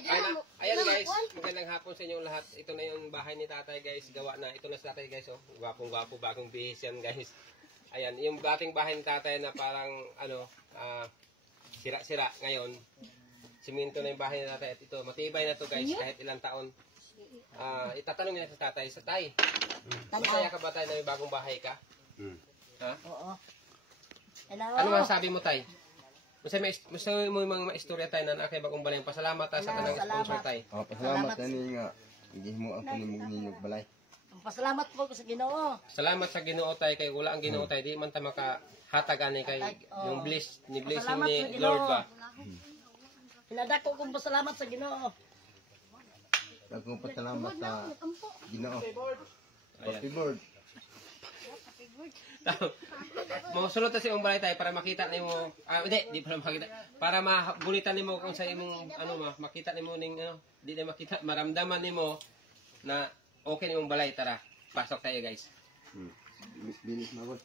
Ayan guys, magandang hapon sa inyong lahat. Ito na yung bahay ni tatay guys. Gawa na. Ito na si tatay guys. Oh. Gwapong-gwapo, bagong bihis yan guys. Ayan, yung dating bahay ni tatay na parang sira-sira ngayon. Siminto na yung bahay ni tatay. At ito, matibay na to guys kahit ilang taon. Itatanong niya sa tatay. Sa tay, masaya ka ba tayo na may bagong bahay ka? Ha? Oo. Ano masasabi mo tay? Masaya mo yung mga istorya tayo na nakay bagong balay. Pasalamat tayo sa tanang sponsor tayo. Pasalamat na niyo nga. Hindi mo ang panimog ninyong balay. Pasalamat po sa Ginoo. Salamat sa Ginoo tayo kay wala ang Ginoo tayo. Di man tayo makahatag ani kay yung blessing ni Lord ba. Pinadako kong pasalamat sa Ginoo. Dagkong pasalamat sa Ginoo. Happy bird. Masulot na si Umbalay tayo para makita nimo. Di para makita. Para mabulitan nimo kung sa imong makita nimo ning di na makita, maramdaman nimo na okay nimong balay. Tara, pasok tayo guys. Bilis na ko.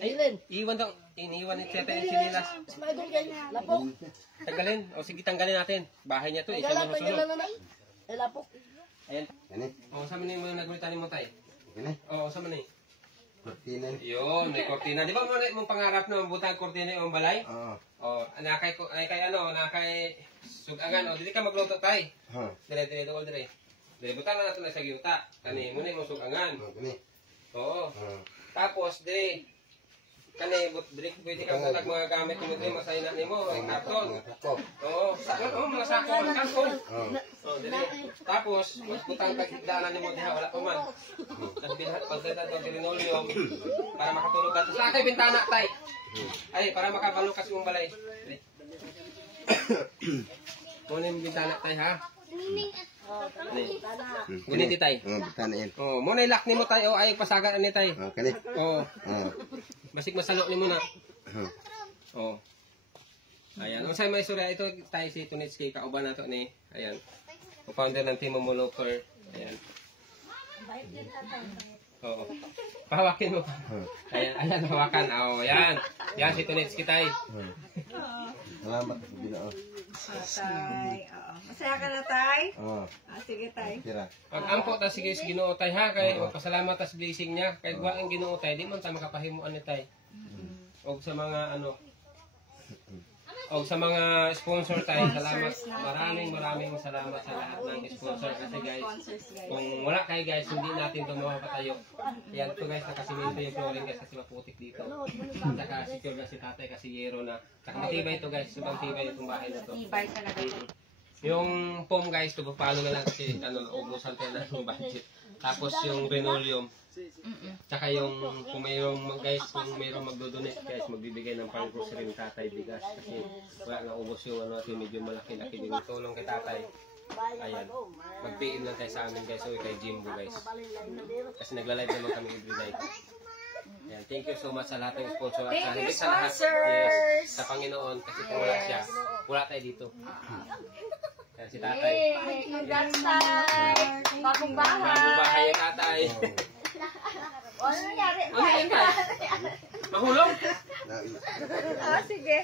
Ayun. Iniwan ni Tete yung sinilas. Smagon kayo. Lapok. Tanggalin. O sige, tanggalin natin. Bahay niya to. Isa mo susunod. Lapok. Ayan. Gani. O, saan mo na yung nagulitan mo tayo? Gani. O, saan mo na Kortina. yun, may kortina. Di ba mo mong pangarap na mabutang kortina yung balay? Oo. O, nakay sugangan. O, dili ka magluto tayo. Dire, dool dire. Dire, butang na natin sa giyuta. Kani, muna yung sugangan. Gani. Oo. Tapos, dire, kani, pwede ka butag mga gamit mo dire, masaya na nimo, yung karton. Oo, mga sako, mga karton. Oh, dire. Tapos, mas butang kagdaanan nimo diha, wala pa man. Tapos pagdala daw linoleum para makatulog dato. Sa kay bintana tay. Ay, para makabalo kasi mong balay. Kunin yung bintana tay ha. Gunit di tay. Bintana yan. Oh, mo na ilak nimo tay. Oh, ay pasaga ni tay. Kani. Oh. Basik masalo nimo na. Oh. Ayan. Unsay may istorya ito tay si Tunitski kauban nato ni. Ayan. Co-founder ng Team Momoloker. Ayan. Oo. Pahawakin mo. Ayan, hawakan. Oo, yan. Yan si Tunitski tay. Salamat sa Ginoo. Tay. Masaya ka na, Tay? Oo. Sige, Tay. Tira. Pag-ampo ta sige sa Ginoo tay ha kay magpasalamat ta sa blessing niya kay wa ang Ginoo tay di man ta makapahimuan ni tay. Og sa mga sa mga sponsor tayo, salamat. Maraming salamat sa lahat ng sponsor kasi guys, kung wala kayo guys, hindi natin ito mapapatayo. Yan ito guys, nakasiminto yung flooring guys kasi maputik dito. Saka secure na si tatay kasi yero na. Saka matibay ito guys, subang tibay itong bahay na ito. Tibay talaga. Yung foam guys, tupapalo na lang kasi naubusan tayo na yung budget. Tapos yung linoleum. Tsaka yung kung mayroong guys, kung mayroong magdodonate guys, magbibigay ng pang grocery ng tatay bigas kasi wala nga ubos yung medyo malaki-laki din tulong kay tatay. Ayan, mag-PM lang tayo sa amin guys, o kay Jimbo guys kasi nagla-live naman kami everyday. Ayan, thank you so much sa lahat ng sponsor at sa lahat sa Panginoon kasi kung wala siya, wala tayo dito. Ayan, si tatay. Congrats, Tay! Bagong bahay! Bagong bahay yung tatay. Ano nangyari? Mahulog? Sige.